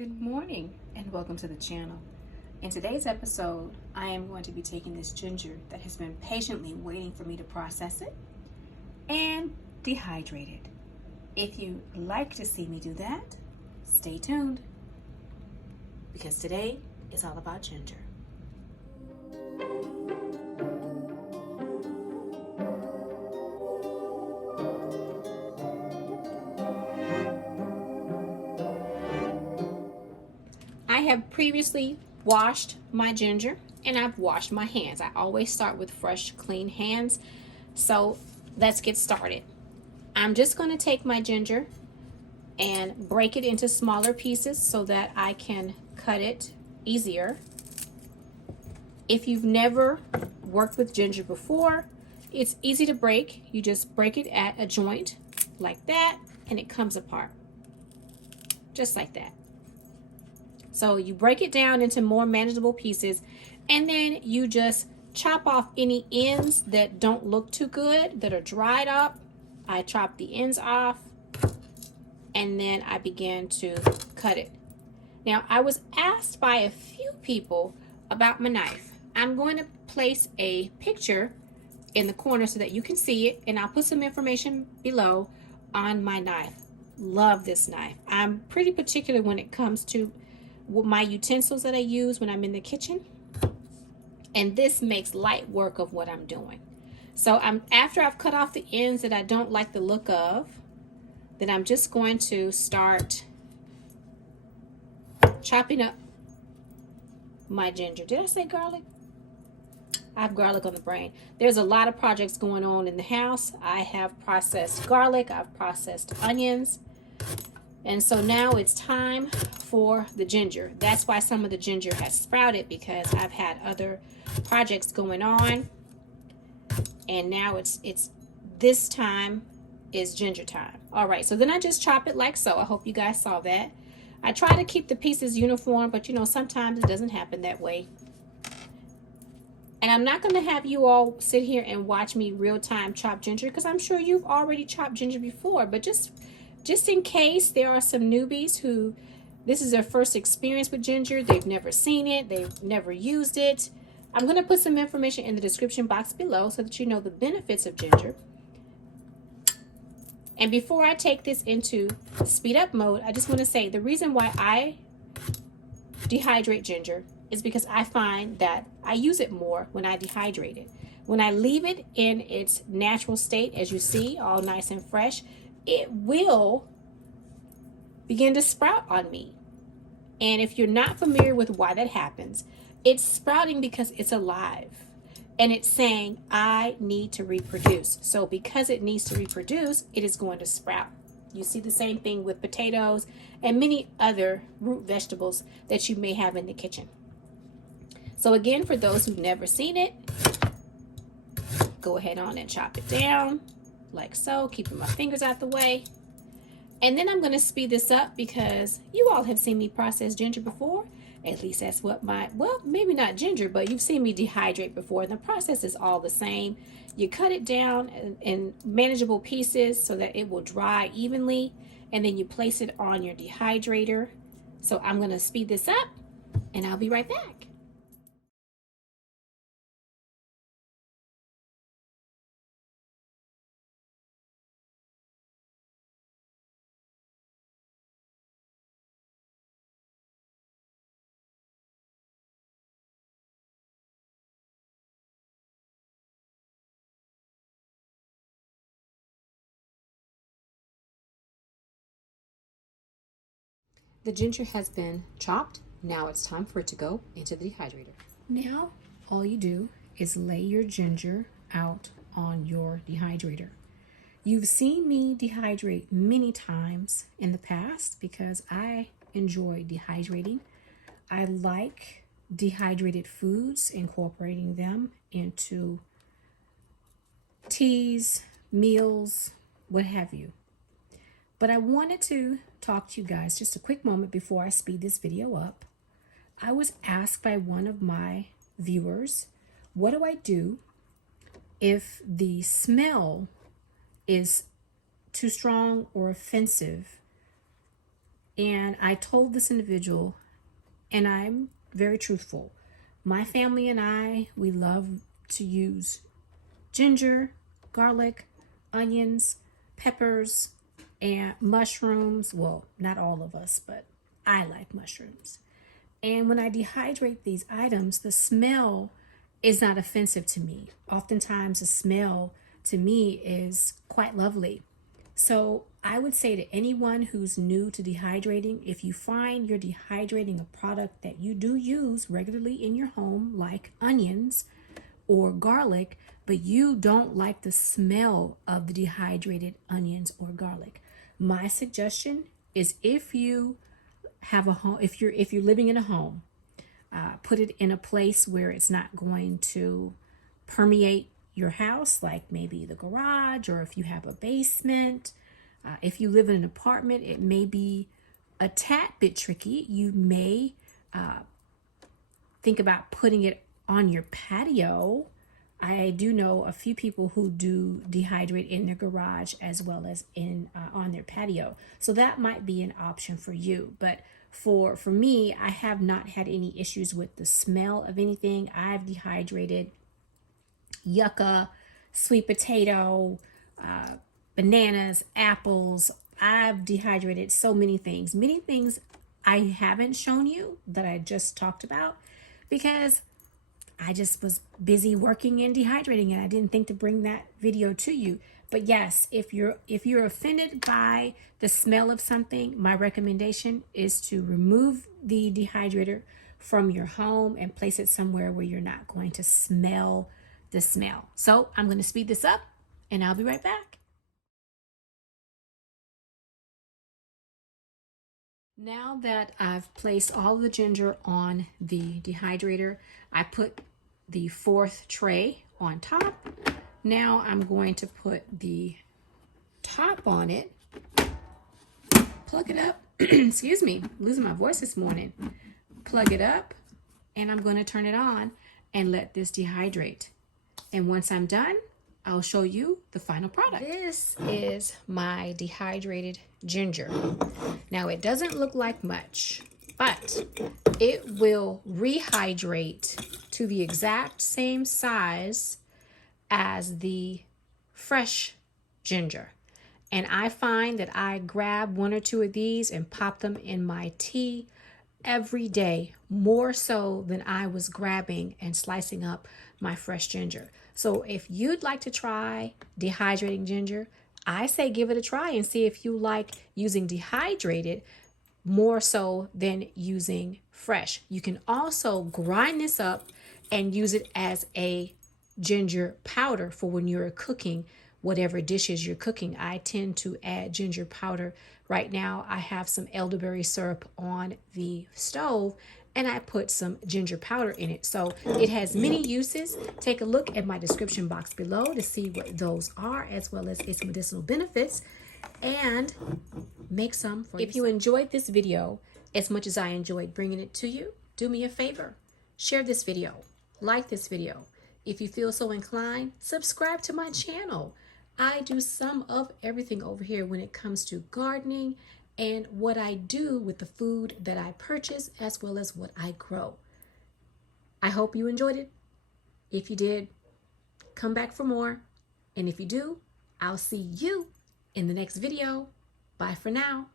Good morning and welcome to the channel. In today's episode, I am going to be taking this ginger that has been patiently waiting for me to process it and dehydrate it. If you'd like to see me do that, stay tuned because today is all about ginger. I have previously washed my ginger and I've washed my hands. I always start with fresh, clean hands. So let's get started. I'm just going to take my ginger and break it into smaller pieces so that I can cut it easier. If you've never worked with ginger before, it's easy to break. You just break it at a joint like that and it comes apart. Just like that. So you break it down into more manageable pieces and then you just chop off any ends that don't look too good, that are dried up. I chop the ends off and then I began to cut it. Now I was asked by a few people about my knife. I'm going to place a picture in the corner so that you can see it, and I'll put some information below on my knife. Love this knife. I'm pretty particular when it comes to my utensils that I use when I'm in the kitchen, and this makes light work of what I'm doing. So after I've cut off the ends that I don't like the look of, then I'm just going to start chopping up my ginger. Did I say garlic? I have garlic on the brain. There's a lot of projects going on in the house. I have processed garlic, I've processed onions, and so now it's time for the ginger. That's why some of the ginger has sprouted, because I've had other projects going on, and now it's this time is ginger time. All right, so then I just chop it like so. I hope you guys saw that. I try to keep the pieces uniform, but you know, sometimes it doesn't happen that way. And I'm not going to have you all sit here and watch me real time chop ginger, because I'm sure you've already chopped ginger before, but just in case there are some newbies who this is their first experience with ginger, they've never seen it, they've never used it, I'm going to put some information in the description box below so that you know the benefits of ginger. And before I take this into speed up mode, I just want to say the reason why I dehydrate ginger is because I find that I use it more when I dehydrate it. When I leave it in its natural state, as you see, all nice and fresh, it will begin to sprout on me. And if you're not familiar with why that happens, it's sprouting because it's alive. And it's saying, I need to reproduce. So because it needs to reproduce, it is going to sprout. You see the same thing with potatoes and many other root vegetables that you may have in the kitchen. So again, for those who've never seen it, go ahead on and chop it down like so, keeping my fingers out the way. And then I'm going to speed this up because you all have seen me process ginger before. At least that's what well, maybe not ginger, but you've seen me dehydrate before. And the process is all the same. You cut it down in manageable pieces so that it will dry evenly. And then you place it on your dehydrator. So I'm going to speed this up and I'll be right back. The ginger has been chopped. Now it's time for it to go into the dehydrator. Now, all you do is lay your ginger out on your dehydrator. You've seen me dehydrate many times in the past because I enjoy dehydrating. I like dehydrated foods, incorporating them into teas, meals, what have you. But I wanted to talk to you guys just a quick moment before I speed this video up. I was asked by one of my viewers, what do I do if the smell is too strong or offensive And I told this individual, and I'm very truthful, my family and I, we love to use ginger, garlic, onions, peppers, and mushrooms. Well, not all of us, but I like mushrooms. And when I dehydrate these items, the smell is not offensive to me. Oftentimes, the smell to me is quite lovely. So I would say to anyone who's new to dehydrating, if you find you're dehydrating a product that you do use regularly in your home, like onions or garlic, but you don't like the smell of the dehydrated onions or garlic, my suggestion is if you have a home, if you're living in a home, put it in a place where it's not going to permeate your house, like maybe the garage, or if you have a basement. If you live in an apartment, it may be a tad bit tricky. You may think about putting it on your patio. I do know a few people who do dehydrate in their garage as well as in on their patio. So that might be an option for you. But for me, I have not had any issues with the smell of anything. I've dehydrated yucca, sweet potato, bananas, apples. I've dehydrated so many things. Many things I haven't shown you that I just talked about because I just was busy working and dehydrating and I didn't think to bring that video to you. But yes, if you're offended by the smell of something, my recommendation is to remove the dehydrator from your home and place it somewhere where you're not going to smell the smell. So I'm going to speed this up and I'll be right back. Now that I've placed all the ginger on the dehydrator, I put the fourth tray on top. Now I'm going to put the top on it, plug it up. Excuse me, losing my voice this morning. Plug it up, and I'm going to turn it on and let this dehydrate. And once I'm done, I'll show you the final product. This is my dehydrated ginger. Now it doesn't look like much, but it will rehydrate to the exact same size as the fresh ginger. And I find that I grab one or two of these and pop them in my tea every day, more so than I was grabbing and slicing up my fresh ginger. So if you'd like to try dehydrating ginger, I say give it a try and see if you like using dehydrated more so than using fresh. You can also grind this up and use it as a ginger powder for when you're cooking whatever dishes you're cooking. I tend to add ginger powder. Right now I have some elderberry syrup on the stove and I put some ginger powder in it. So it has many uses. Take a look at my description box below to see what those are, as well as its medicinal benefits, and make some for yourself. If you enjoyed this video as much as I enjoyed bringing it to you, do me a favor. Share this video. Like this video. If you feel so inclined, subscribe to my channel. I do some of everything over here when it comes to gardening and what I do with the food that I purchase as well as what I grow. I hope you enjoyed it. If you did, come back for more. And if you do, I'll see you in the next video. Bye for now.